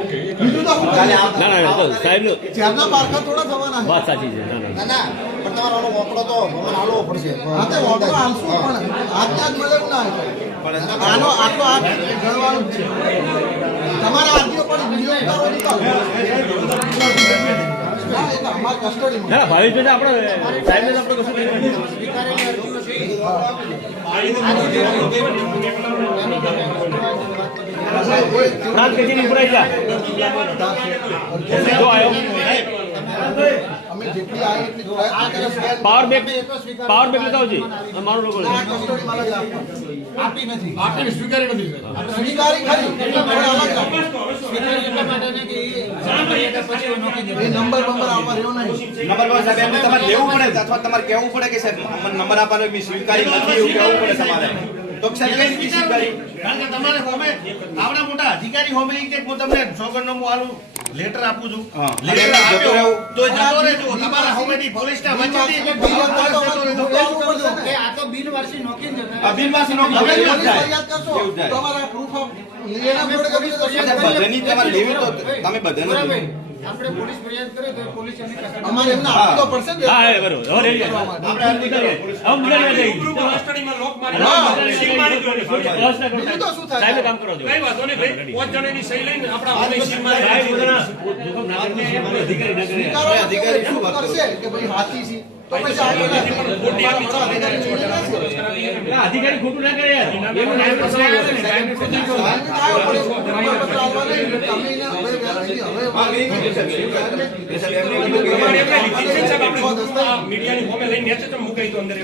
બીજું તો શું કરીએ? ના ના ના, તો સાહેબનું ઝેરના પારખા થોડા થવાના વાત સાચી છે ના ના. ના ના પણ તમારો ઓલો તો મને હાલવો પડશે. હા તે ઓર્ડર આલશું પણ આજના જ મળે એવું ના હોય. આનો આટલો હાથ ગણવાનું છે. તમારા આરટીઓ પણ વીડિયો ઉતારો નીકાળો હા એ તો અમારા કસ્ટડીમાં ના ભાવેશભાઈ આપણે કશું નહીં પાવર પાવર લેતા આવજે. મારું લોકો. આપી નથી. સ્વીકારી નથી સ્વીકારી ખરી એટલા માટે ને કે એ સાંભળીએ તો પછી એ નોખી દે. એ નંબર બંબર રહ્યો નહીં. નંબર પર સાહેબ એમને તમારે લેવું પડે. અથવા તમારે કહેવું પડે કે સાહેબ નંબર આપવાનો સ્વીકારી નથી એવું કહેવું પડે તમારે. તો સાહેબ કઈ રીતે કારણ કે તમારે હોમે આવડા મોટા અધિકારી હોમે કે હું તમને સોગંદનો હું લેટર આપું છું લેટર અને એમને જતો આપ્યો તો જતો રહેજો તમારા હોમેથી પોલીસ સ્ટાફ વચ્ચેથી બીલ આપતા તો અમારે જતો રહેજો. કહેવું પડશે ને. કે આ તો બિલ વર્ષી નોખી જ આ બિલમાંથી નો તમે એવું જ પોલીસ થાય. ફરિયાદ કરશો એવું જ થાય. તમારા. બધાની લેવી તો તમે બધાને. આપણે પોલીસ ફરિયાદ કરે તો પોલીસ એમની અમારે એમને આપવું તો પડશે ને. હા એ બરોબર હવે રેડી. આપણે કસ્ટડીમાં લોક મારી હા. સીલ મારી તો શું થાય? સાહેબ કામ કરો જો કઈ વાંધો નહીં ભાઈ પાંચ જણાની સહી લઈને આપણા હવે સીલ મારી સાહેબ જોખમ અધિકારી ના કરે અધિકારી શું વાત કરશે કે ભાઈ હાથી છે. અધિકારી ખોટું ના કરે એવું ન્યાય પ્રશ્ન તમે મીડિયાની ફોમે લઈને નેચે મુકાઈ દો અંદર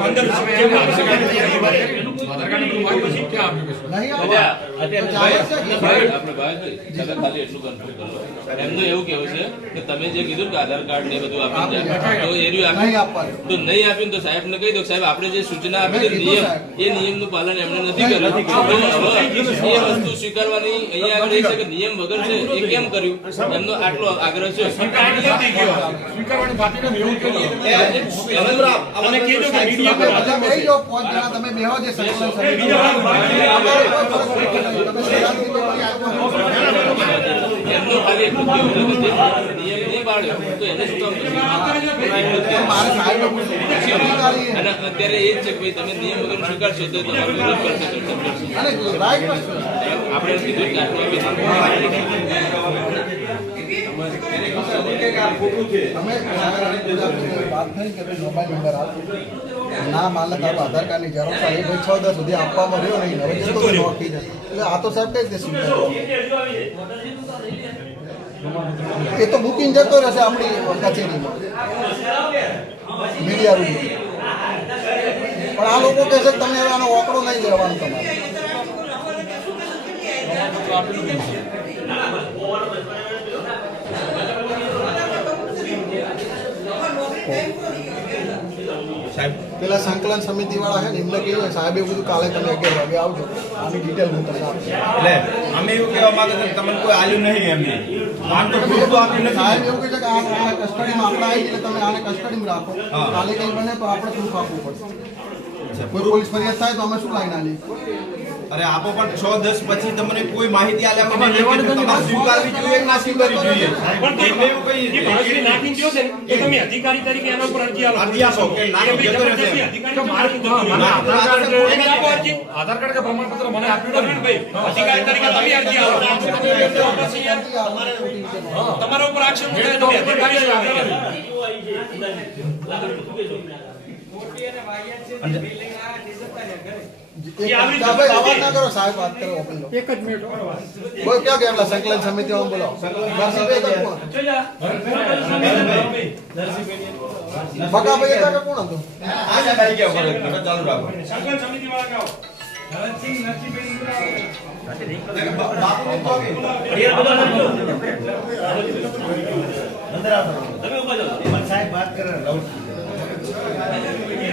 અંદર શકે એમનું એવું કેવું છે કે તમે જે કીધું કે આધાર કાર્ડ ને બધું આપી તો નહીં આપ્યું તો સાહેબ ને કહી દો સાહેબ આપણે જે સૂચના આપી નિયમ એ નિયમનું પાલન એમને નથી કર્યું. એ વસ્તુ સ્વીકારવાની અહીંયા આગળ એ છે કે નિયમ વગર છે એ કેમ કર્યું? એમનો આટલો આગ્રહ છે? સ્વીકારવાની બાકી એવું કીધું કે મીડિયા પર તમે જાઓ, પાંચ જણા તમે બેહો જે સંકલન સમિતિ. તો. એમનું ખાલી નિયમ નહીં પાડ્યો એને શું અને અત્યારે એ જ છે કે ભાઈ તમે નિયમ વગર સ્વીકારશો તો તમારું. આપણે કીધું આપ ના માલે આધાર કાર્ડની છે એ ભાઈ છ દસ સુધી આપવામાં રહ્યો નહીં. હવે જતો રહ્યો આ તો સાહેબ કઈ સ્વીકારો? એ તો બુકિંગ જતો રહેશે આપણી કચેરીમાં. Media room. પણ આ લોકો કહે છે તમે હવે આનો ઓકડો નહીં લેવાનો તમારે. પેલા સંકલન સમિતિ વાળા છે ને એમને કહીએ સાહેબ એવું બધું કાલે તમે અગિયાર વાગે આવજો. આની ડિટેલ હું તમને એટલે અમે એવું કહેવા માંગે છે તમને કોઈ આલ્યું નહીં એમને. આમ તો proof તો આપ્યું નથી. સાહેબ એવું કહે છે કે આ આને કસ્ટડીમાં આપણે આવી એટલે તમે આને કસ્ટડીમાં રાખો. કાલે કંઈ બને તો આપણે પ્રૂફ આપવું પડશે? કોઈ પોલીસ ફરિયાદ થાય તો અમે શું લાઈન આલી અરે આપો પણ છ દસ પછી તમને કોઈ માહિતી નહીં કીધું. તમારે સ્વીકારવી જોઈએ કે ના સ્વીકારવી જોઈએ? પણ તે- એવું કઈ એ ભણતરી નાખીને દ્યો છે? ને, તો તમે અધિકારી તરીકે એના ઉપર અરજી આલો. અરજી આપો. કે. અધિકારી મને આધાર કાર્ડ એને આપો અરજી. આધાર કાર્ડ કે પ્રમાણપત્ર મને આપ્યું નથી પ્રવીણભાઈ, અધિકારી તરીકે તમે અરજી આલો. તો તમારા ઉપર આક્ષેપ અધિકારી આવે. ભાઈ આવાજ ના સાહેબ વાત કરો ઓપન લો. એક જ મિનિટ બોલ ક્યાં ગયા પેલા સંકલન સમિતિ વાળા બોલો નરસિંહભાઈ હતા કોણ? બકાભાઈ હતા કે કોણ હતું? આ સાહેબ આવી ગયા ઉપર. હવે ચાલુ રાખો. સંકલન સમિતિવાળા કહો. બાપુને તો તમે ઊભા જાઓ. સાહેબ વાત કરે. Thank you.